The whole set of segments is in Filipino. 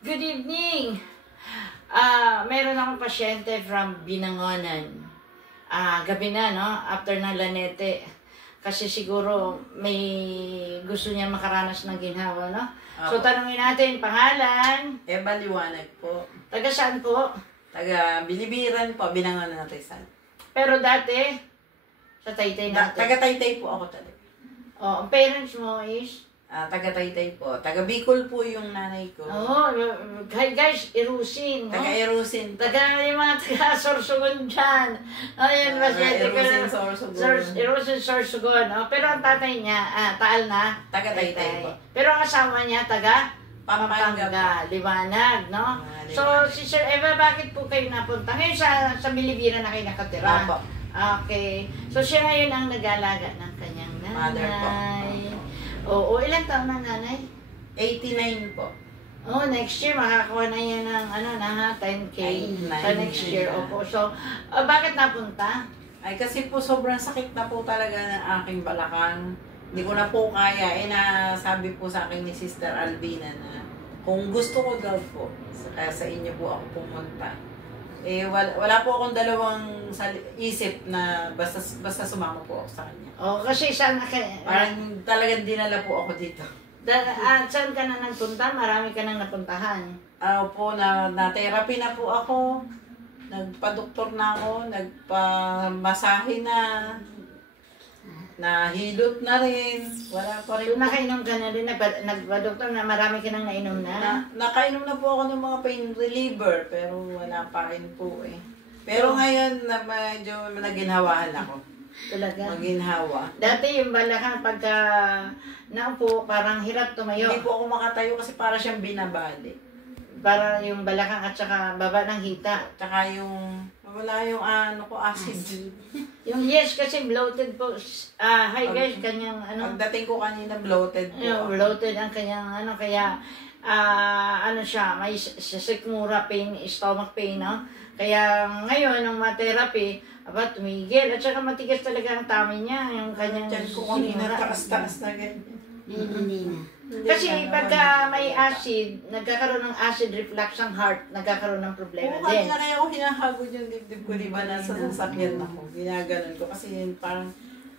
Good evening. Meron akong pasyente from Binangonan. Gabi na, no? After ng Lanete. Kasi siguro may gusto niya makaranas ng ginhawa, no? So, tanungin natin, pangalan? Eva Liwanag po. Taga saan po? Taga Bilibiran po, Binangonan Rizal. Pero dati, sa Taytay natin. Taga Taytay po ako talaga. Oh, ang parents mo is? Taga Taytay po. Taga Bicol po yung nanay ko. Oo, guys, Irusin, no? Taga Erusin. Taga yung mga taga Sorsogon dyan. Ayan, pasyente ko. Erusin, Sorsogon. Erusin, Sorsogon. Oh, pero ang tatay niya, Taal na. Taga Taytay po. Pero ang asawa niya, taga Pampanga. Liwanag, no? Liwanag. So, si Sir Eva, bakit po kayo napunta? Ngayon sa Bilibiran na kayo nakatira. Apo. Okay. So, siya ngayon ang nag-alaga ng kanyang nanay. Mother po. Oo, ilang taon na nanay? 89 po. Oh, next year makakakuha na yan ng 10K sa next year. Opo. So, bakit napunta? Ay, kasi po sobrang sakit na po talaga ng aking balakang. Hindi ko na po kaya. Sabi po sa akin ni Sister Albina na kung gusto ko daw po, kaya sa inyo po ako pumunta. Wala po akong dalawang isip na basta sumama po ako sa kanya. Oh, kasi saan parang talagang dinala po ako dito. Saan ka na nagpunta? Marami ka nang napuntahan. Po, na-therapy na po ako. Nagpa-doktor na ako. Nagpa-masahe na. Nahilot na rin. Wala pa rin. So, nakainom ka na rin. Nagpa-doktor na marami ka nang nainom na? Nakainom na po ako ng mga pain reliever. Pero wala pa rin po eh. Pero ngayon, medyo naginhawaan ako. Talaga? Maginhawa. Dati yung balakang pagka naupo, parang hirap tumayo. Hindi po ako makatayo kasi para siyang binabali. Para yung balakang at saka baba ng hita. Tsaka yung, wala yung acid. Yung yes, kasi bloated po. Hi guys, kanyang Pagdating ko kanina, bloated po. Bloated ang kanyang kaya siya, may sikmura pain, stomach pain, no? Kaya ngayon, nung ma-therapy, tumigil. At saka matigas talaga ang tummy niya, yung kanyang kung kanina, takas-takas na ganyan. Hindi na. Kasi pagka may acid, nagkakaroon ng acid reflux ang heart, nagkakaroon ng problema din. Kanina kaya ako hinahagod yung dibdib ko, di ba, nasa sasakyan ako. Ginaganon ko kasi parang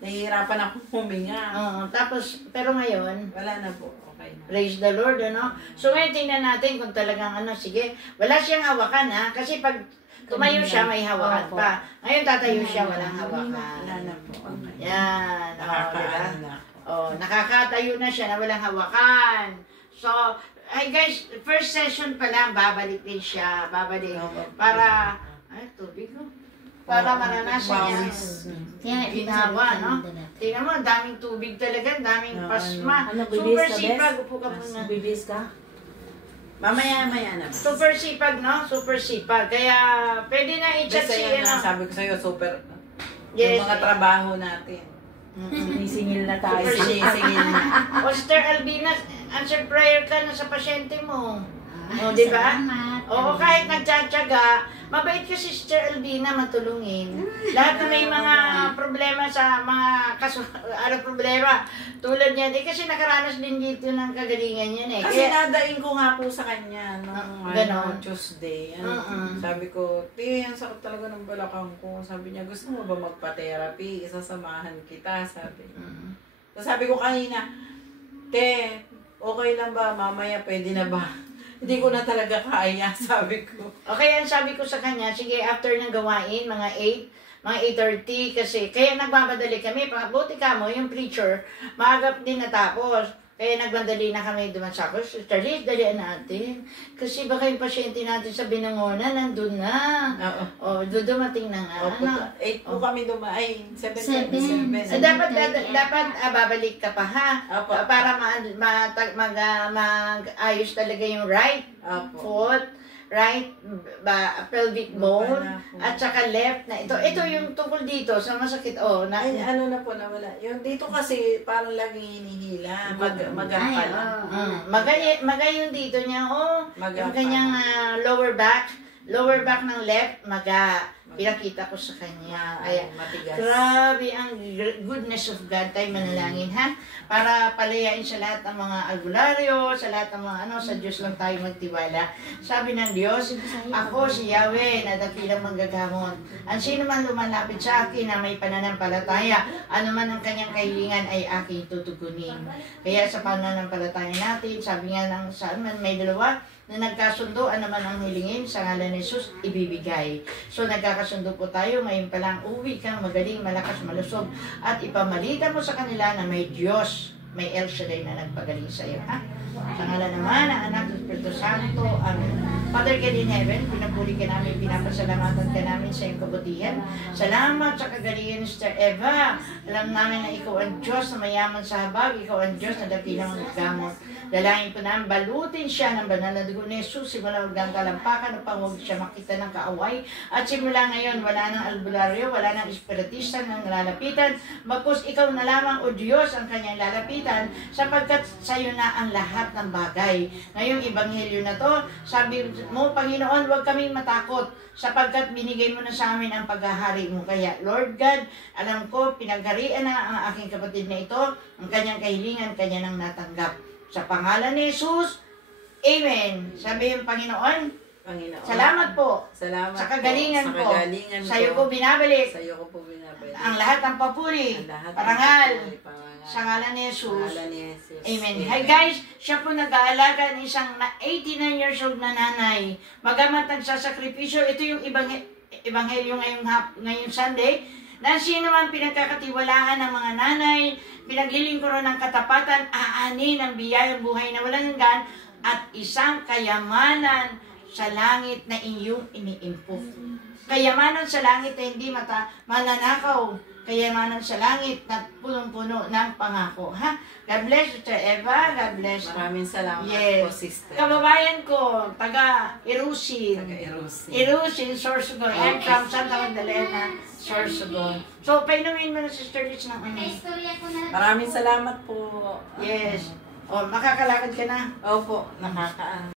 nahihirapan ako huminga. Tapos, pero ngayon, wala na po. Okay na. Praise the Lord, ano? So ngayon tingnan natin kung talagang sige, wala siyang hawakan kasi pag tumayo siya, may hawakan pa. Ngayon tatayo siya, walang hawakan. Wala na po. Okay. Yan. Nakakaano na. Nakakatayo na siya na walang hawakan. So, ay guys, first session pa lang, babalik din siya. Babalik. Para, tubig ko. Para maranasan niya. Kaya Ginawa, no? Tingnan mo, daming tubig talaga, daming pasma. Super sipag. Upo ka muna. Bibis ka? Mamaya-maya na. Super sipag, no? Super sipag. Kaya, pwede na i-chat Basta si, yun na, sabi ko sa'yo, super. Yes, Yung mga trabaho natin. Sinisingil na tayo. Sinisingil na. O, Sister Albina, answer prayer ka na sa pasyente mo. Di ba? Oo, kahit nagtsatsaga, mabait ka si Sister Albina matulungin. Lahat na may mga problema sa mga problema. Tulad niyan, kasi nakaranas din dito ng kagalingan yan Kasi nadaing ko nga po sa kanya nung Tuesday. Sabi ko, ang sakit talaga ng balakang ko. Sabi niya, gusto mo ba magpa-therapy? Isasamahan kita, sabi. So sabi ko kanina, okay lang ba? Mamaya pwede na ba? Hindi ko na talaga kaya, sabi ko. Okay, ang sabi ko sa kanya, sige, after ng gawain, mga 8:30, kasi, kaya nagmamadali kami, buti ka mo, yung preacher, maaga din natapos. Kaya nagmadali na kami dumansakos. Sister Liz, dalian natin. Kasi baka yung pasyente natin sa Binangonan, nandun na. Dumating na nga. 8 po kami dumaay. 7:37. Dapat babalik ka pa, ha? Para mag-ayos talaga yung right foot, right pelvic bone, at saka left na ito. Ito yung tungkol dito sa masakit. Ano na po, nawala. Yung dito kasi parang lagi hinihila. Magapa na. Magay yung dito niya, yung kanyang lower back. lower back ng left, maga. Pinakita ko sa kanya. Kaya, matigas. grabe ang goodness of God. Tayo manalangin, ha? Para palayain sa lahat ng mga albularyo, sa lahat ng mga sa Diyos lang tayo magtiwala. Sabi ng Diyos, ako si Yahweh na dakilang manggagamot. Ang sino man lumalapit sa akin na may pananampalataya, ano man ang kanyang kahilingan ay aking tutugunin. Kaya sa pananampalataya natin, sabi nga ng saan man may dalawa, na nagkasundo, ano man ang hilingin sa ngalan ni Jesus, ibibigay. So nagkakasundo po tayo, ngayon pa lang uwi kang magaling, malakas, malusog, at ipamalita mo sa kanila na may Diyos, may El Shaddai na nagpagaling sa iyo. Ha? Sa ngalan naman, ang Anak ng Espiritu Santo, Amen. Father God in heaven, pinapuli ka namin, pinapasalamatan ka namin sa iyong kabutihan. Salamat sa kagalingan ni Sister Eva. Alam namin na ikaw ang Diyos na mayaman sa habag, ikaw ang Diyos na dakilang gamot. Dalangin po namin, balutin siya ng banal na dugo ni Jesus, simula hanggang talampakan upang huwag siya makita ng kaaway. At simula ngayon, wala nang albularyo, wala nang espiritista nang lalapitan. Bagkus ikaw na lamang, O Diyos, ang kanyang lalapitan, sapagkat sa iyo na ang lahat ng bagay. Ngayong ebanghelyo na to, sabi mo, Panginoon, huwag kaming matakot, sapagkat binigay mo na sa amin ang paghahari mo. Kaya, Lord God, alam ko, pinagharian na ang aking kapatid na ito, ang kanyang kahilingan, kanya nang natanggap. Sa pangalan ni Jesus, Amen. Sabi yung Panginoon, salamat po. Salamat sa kagalingan po. po. Sa iyo ko binabalik. Sa iyo ko po binabalik. Ang lahat ng papuri, parangal, sa ngalan ni Jesus. Amen. Hi guys, siya po nag-aalaga ng isang 89 years old na nanay. Bagamat nagsasakripisyo, ito yung ebanghelyo ngayong Sunday, na sino man pinagkakatiwalaan ng mga nanay, pinaglilingkuran ng katapatan, aani ng biyayang buhay na walang hanggan, at isang kayamanan sa langit na inyong iniimpok. Kayamanan sa langit na hindi mananakaw, kayamanan sa langit na punong-puno ng pangako. Ha? God bless you, Sister Eva. God bless. Maraming salamat po, sister. Kababayan ko, taga Irusin. Taga-Irusin. Irusin, Sorsogon. I'm from Santa Magdalena, Sorsogon. So, painumin mo na Sister Liz ng ano. Maraming salamat po. Yes. O, makakalakad ka na. Opo,